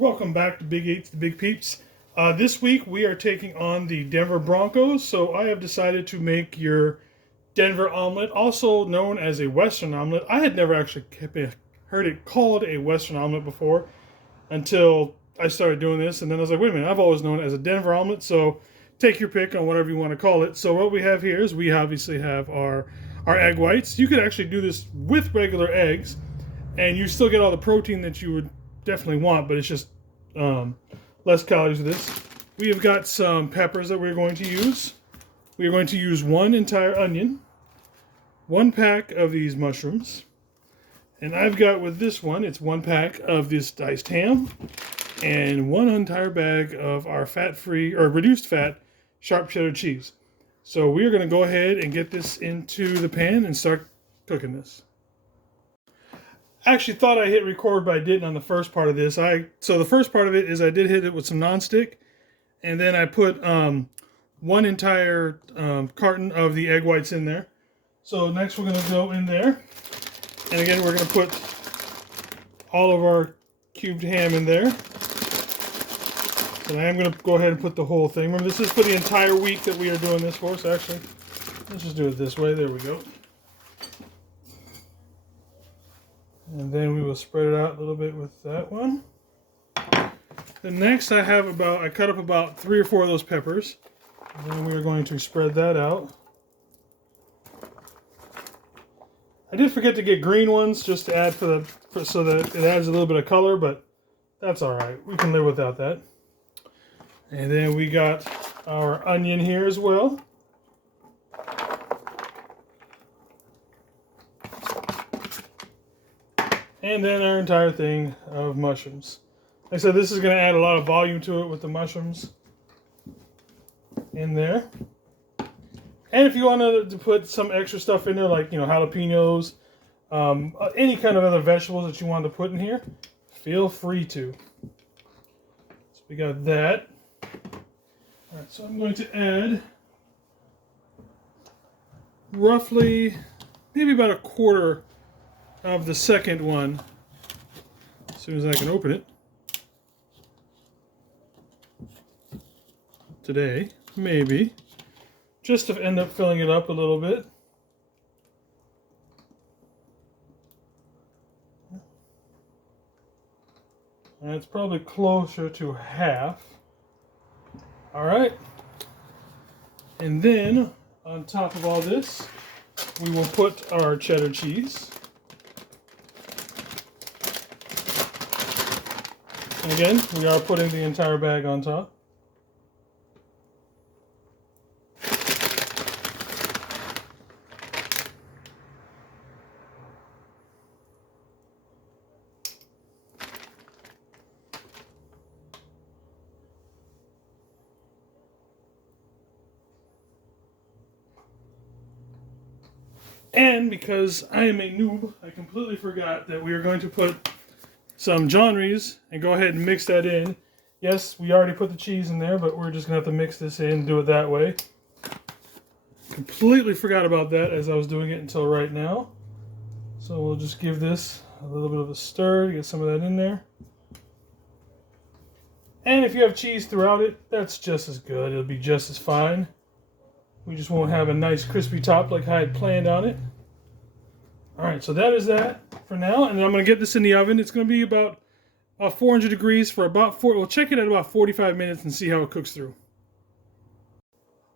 Welcome back to Big Eats, the Big Peeps. This week we are taking on the Denver Broncos, so I have decided to make your Denver omelet, also known as a Western omelet. I had never actually heard it called a Western omelet before until I started doing this, and then I was like, wait a minute, I've always known it as a Denver omelet, so take your pick on whatever you want to call it. So what we have here is we obviously have our egg whites. You could actually do this with regular eggs, and you still get all the protein that you would definitely want, but it's just less calories with this. We have got some peppers that we're going to use. We are going to use one entire onion, one pack of these mushrooms, and I've got with this one, it's one pack of this diced ham, and one entire bag of our fat-free, or reduced fat, sharp cheddar cheese. So we're going to go ahead and get this into the pan and start cooking this. I actually thought I hit record, but I didn't on the first part of this. So the first part of it is I did hit it with some nonstick, and then I put one entire carton of the egg whites in there. So next we're going to go in there, and again we're going to put all of our cubed ham in there. And I am going to go ahead and put the whole thing. Remember, this is for the entire week that we are doing this for, so actually, let's just do it this way. There we go. And then we will spread it out a little bit with that one. Then next I cut up about 3 or 4 of those peppers. And then we are going to spread that out. I did forget to get green ones just to add so that it adds a little bit of color, but that's alright. We can live without that. And then we got our onion here as well. And then our entire thing of mushrooms. Like I said, this is going to add a lot of volume to it with the mushrooms in there. And if you wanted to put some extra stuff in there, like, jalapenos, any kind of other vegetables that you want to put in here, feel free to. So we got that. All right, so I'm going to add roughly maybe about a quarter of the second one as soon as I can open it today, maybe, just to end up filling it up a little bit. And it's probably closer to half. All right, and then on top of all this we will put our cheddar cheese. And again, we are putting the entire bag on top. And because I am a noob, I completely forgot that we are going to put some John Rees and go ahead and mix that in. Yes, we already put the cheese in there, but we're just going to have to mix this in and do it that way. Completely forgot about that as I was doing it until right now. So we'll just give this a little bit of a stir to get some of that in there. And if you have cheese throughout it, that's just as good. It'll be just as fine. We just won't have a nice crispy top like I had planned on it. Alright, so that is that for now. And then I'm going to get this in the oven. It's going to be about 400 degrees for about we'll check it at about 45 minutes and see how it cooks through.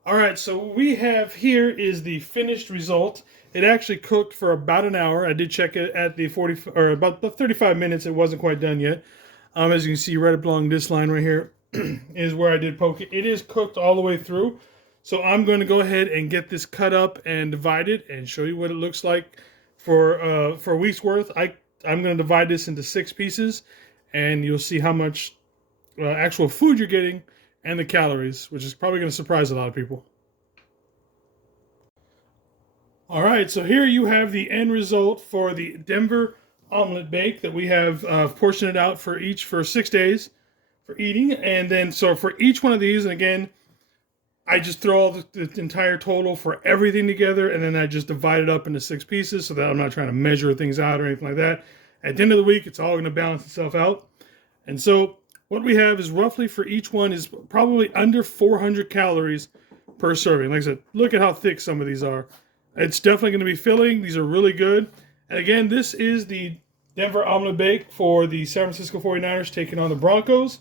Alright, so what we have here is the finished result. It actually cooked for about an hour. I did check it at the about the 35 minutes. It wasn't quite done yet. As you can see right along this line right here is where I did poke it. It is cooked all the way through. So I'm going to go ahead and get this cut up and divided and show you what it looks like for a week's worth. I'm going to divide this into 6 pieces, and you'll see how much actual food you're getting and the calories, which is probably going to surprise a lot of people. All right, so here you have the end result for the Denver omelet bake that we have portioned it out for 6 days for eating. And then so for each one of these, and again, I just throw all the entire total for everything together, and then I just divide it up into 6 pieces so that I'm not trying to measure things out or anything like that. At the end of the week, it's all going to balance itself out. And so what we have is roughly for each one is probably under 400 calories per serving. Like I said, look at how thick some of these are. It's definitely going to be filling. These are really good. And again, this is the Denver Omelette Bake for the San Francisco 49ers taking on the Broncos.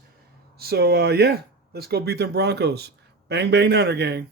So, yeah, let's go beat them Broncos. Bang, bang, Niner gang.